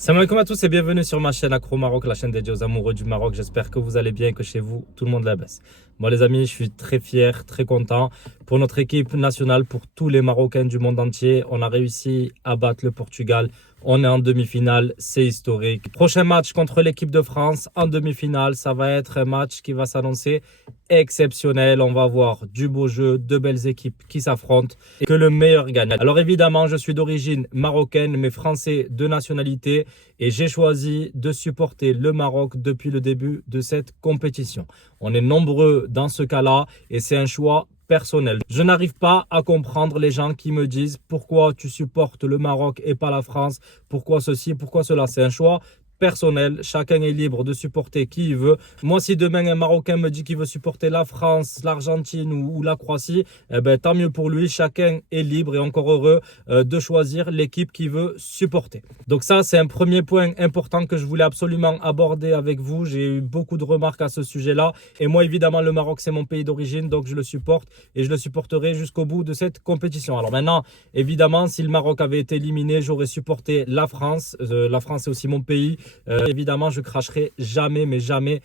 Salam alaikum à tous et bienvenue sur ma chaîne Accro Maroc, la chaîne dédiée aux amoureux du Maroc. J'espère que vous allez bien et que chez vous, tout le monde la baisse. Bon les amis, je suis très fier, très content pour notre équipe nationale, pour tous les Marocains du monde entier. On a réussi à battre le Portugal. On est en demi-finale, c'est historique. Prochain match contre l'équipe de France en demi-finale. Ça va être un match qui va s'annoncer exceptionnel. On va avoir du beau jeu, de belles équipes qui s'affrontent et que le meilleur gagne. Alors évidemment, je suis d'origine marocaine, mais français de nationalité et j'ai choisi de supporter le Maroc depuis le début de cette compétition. On est nombreux dans ce cas-là et c'est un choix personnel. Je n'arrive pas à comprendre les gens qui me disent pourquoi tu supportes le Maroc et pas la France, pourquoi ceci, pourquoi cela. C'est un choix personnel, chacun est libre de supporter qui il veut. Moi, si demain un Marocain me dit qu'il veut supporter la France, l'Argentine ou la Croatie, eh ben, tant mieux pour lui. Chacun est libre et encore heureux de choisir l'équipe qu'il veut supporter. Donc ça, c'est un premier point important que je voulais absolument aborder avec vous. J'ai eu beaucoup de remarques à ce sujet-là. Et moi, évidemment, le Maroc, c'est mon pays d'origine, donc je le supporte et je le supporterai jusqu'au bout de cette compétition. Alors maintenant, évidemment, si le Maroc avait été éliminé, j'aurais supporté la France. La France, c'est aussi mon pays. Évidemment, je cracherai jamais, mais jamais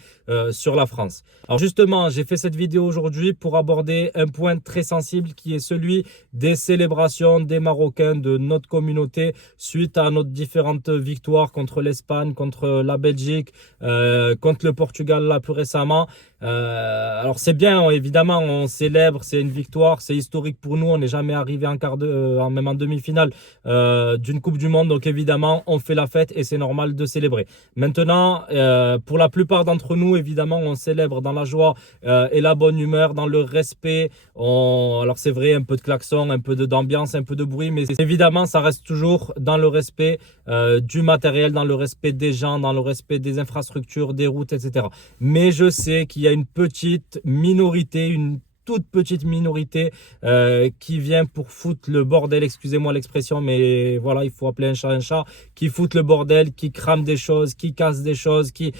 sur la France. Alors justement, j'ai fait cette vidéo aujourd'hui pour aborder un point très sensible qui est celui des célébrations des Marocains de notre communauté suite à nos différentes victoires contre l'Espagne, contre la Belgique, contre le Portugal là plus récemment. Alors c'est bien, évidemment, on célèbre, c'est une victoire, c'est historique pour nous. On n'est jamais arrivé en même en demi-finale d'une Coupe du Monde. Donc évidemment, on fait la fête et c'est normal de célébrer. Maintenant, pour la plupart d'entre nous, évidemment, on célèbre dans la joie et la bonne humeur, dans le respect. Alors c'est vrai, un peu de klaxon, un peu d'ambiance, un peu de bruit, mais évidemment, ça reste toujours dans le respect du matériel, dans le respect des gens, dans le respect des infrastructures, des routes, etc. Mais je sais qu'il y a une petite minorité, une toute petite minorité qui vient pour foutre le bordel, excusez-moi l'expression, mais voilà, il faut appeler un chat, qui foutent le bordel, qui crament des choses, qui cassent des choses, qui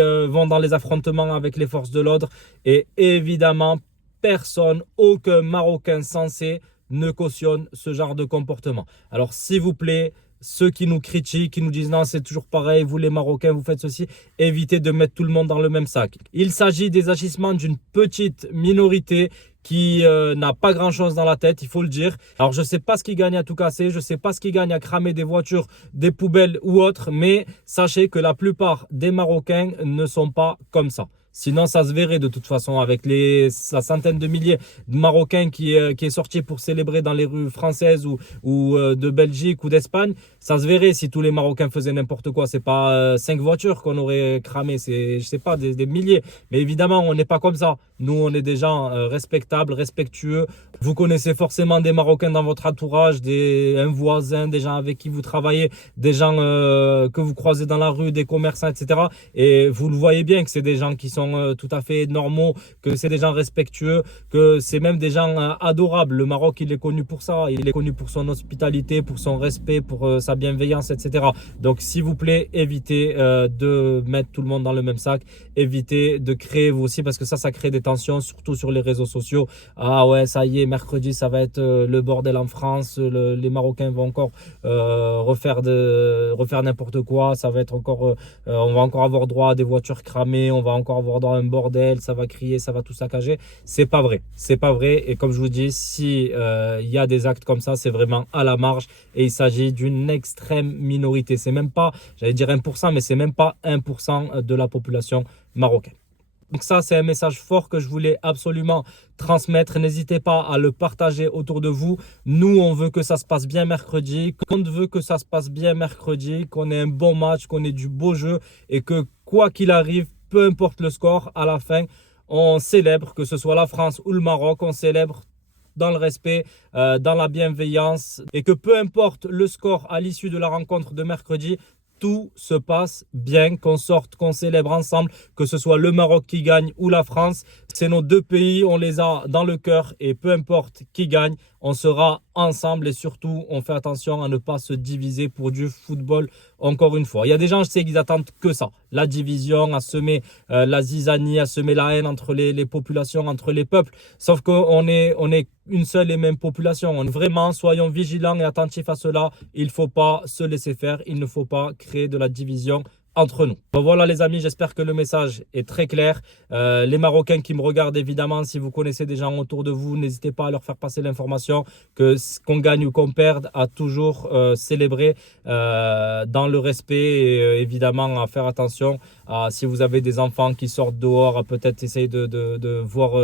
vont dans les affrontements avec les forces de l'ordre. Et évidemment, personne, aucun Marocain sensé ne cautionne ce genre de comportement. Alors s'il vous plaît, ceux qui nous critiquent, qui nous disent non c'est toujours pareil, vous les Marocains vous faites ceci, évitez de mettre tout le monde dans le même sac. Il s'agit des agissements d'une petite minorité qui n'a pas grand chose dans la tête, il faut le dire. Alors je sais pas ce qu'ils gagnent à tout casser, je sais pas ce qu'ils gagnent à cramer des voitures, des poubelles ou autres, mais sachez que la plupart des Marocains ne sont pas comme ça. Sinon, ça se verrait de toute façon avec la centaine de milliers de Marocains qui est sorti pour célébrer dans les rues françaises ou de Belgique ou d'Espagne. Ça se verrait si tous les Marocains faisaient n'importe quoi. C'est pas 5 voitures qu'on aurait cramé, c'est, je sais pas, des milliers. Mais évidemment, on n'est pas comme ça. Nous, on est des gens respectables, respectueux. Vous connaissez forcément des Marocains dans votre entourage, un voisin, des gens avec qui vous travaillez, des gens que vous croisez dans la rue, des commerçants, etc. Et vous le voyez bien que c'est des gens qui sont tout à fait normaux, que c'est des gens respectueux, que c'est même des gens adorables. Le Maroc, il est connu pour ça. Il est connu pour son hospitalité, pour son respect, pour sa bienveillance, etc. Donc, s'il vous plaît, évitez de mettre tout le monde dans le même sac. Évitez de créer vous aussi, parce que ça crée des tensions, surtout sur les réseaux sociaux. Ah ouais, ça y est, mercredi, ça va être le bordel en France. Les Marocains vont encore refaire n'importe quoi. Ça va être encore, on va encore avoir droit à des voitures cramées. On va encore avoir droit à un bordel. Ça va crier, ça va tout saccager. C'est pas vrai. C'est pas vrai. Et comme je vous dis, si il y a des actes comme ça, c'est vraiment à la marge. Et il s'agit d'une extrême minorité. C'est même pas, j'allais dire 1%, mais c'est même pas 1% de la population marocaine. Donc ça, c'est un message fort que je voulais absolument transmettre. N'hésitez pas à le partager autour de vous. Nous, on veut que ça se passe bien mercredi. On veut que ça se passe bien mercredi, qu'on ait un bon match, qu'on ait du beau jeu et que quoi qu'il arrive, peu importe le score, à la fin, on célèbre, que ce soit la France ou le Maroc, on célèbre dans le respect, dans la bienveillance et que peu importe le score à l'issue de la rencontre de mercredi, tout se passe bien, qu'on sorte, qu'on célèbre ensemble, que ce soit le Maroc qui gagne ou la France. C'est nos deux pays, on les a dans le cœur et peu importe qui gagne, on sera ensemble et surtout, on fait attention à ne pas se diviser pour du football encore une fois. Il y a des gens, je sais qu'ils attendent que ça, la division, à semer la zizanie, à semer la haine entre les populations, entre les peuples. Sauf qu'on est une seule et même population. Vraiment, soyons vigilants et attentifs à cela. Il ne faut pas se laisser faire, il ne faut pas créer de la division entre nous. Donc voilà les amis, j'espère que le message est très clair. Les Marocains qui me regardent, évidemment, si vous connaissez des gens autour de vous, n'hésitez pas à leur faire passer l'information que qu'on gagne ou qu'on perde, à toujours célébrer dans le respect et évidemment à faire attention à, si vous avez des enfants qui sortent dehors, à peut-être essayer de voir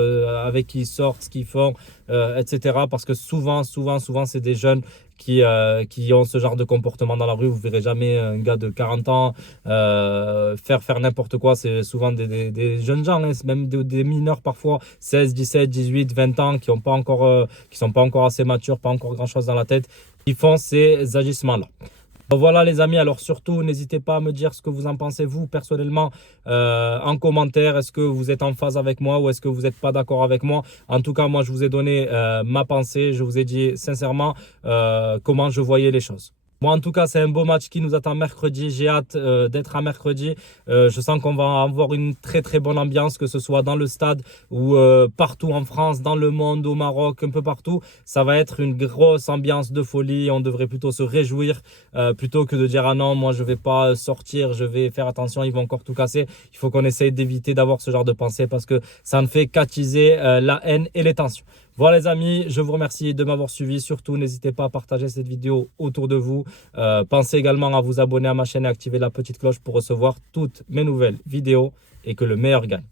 avec qui ils sortent, ce qu'ils font, etc. Parce que souvent, c'est des jeunes qui ont ce genre de comportement dans la rue. Vous verrez jamais un gars de 40 ans faire n'importe quoi. C'est souvent des jeunes gens, hein, même des mineurs parfois, 16, 17, 18, 20 ans, qui sont pas encore assez matures, pas encore grand chose dans la tête, qui font ces agissements-là. Voilà les amis, alors surtout n'hésitez pas à me dire ce que vous en pensez vous personnellement en commentaire. Est-ce que vous êtes en phase avec moi ou est-ce que vous n'êtes pas d'accord avec moi? En tout cas, moi je vous ai donné ma pensée, je vous ai dit sincèrement comment je voyais les choses. Moi, en tout cas, c'est un beau match qui nous attend mercredi. J'ai hâte d'être à mercredi. Je sens qu'on va avoir une très très bonne ambiance, que ce soit dans le stade ou partout en France, dans le monde, au Maroc, un peu partout. Ça va être une grosse ambiance de folie. On devrait plutôt se réjouir plutôt que de dire ah non, moi je vais pas sortir, je vais faire attention, ils vont encore tout casser. Il faut qu'on essaye d'éviter d'avoir ce genre de pensée parce que ça ne fait qu'attiser la haine et les tensions. Voilà les amis, je vous remercie de m'avoir suivi. Surtout, n'hésitez pas à partager cette vidéo autour de vous. Pensez également à vous abonner à ma chaîne et activer la petite cloche pour recevoir toutes mes nouvelles vidéos et que le meilleur gagne.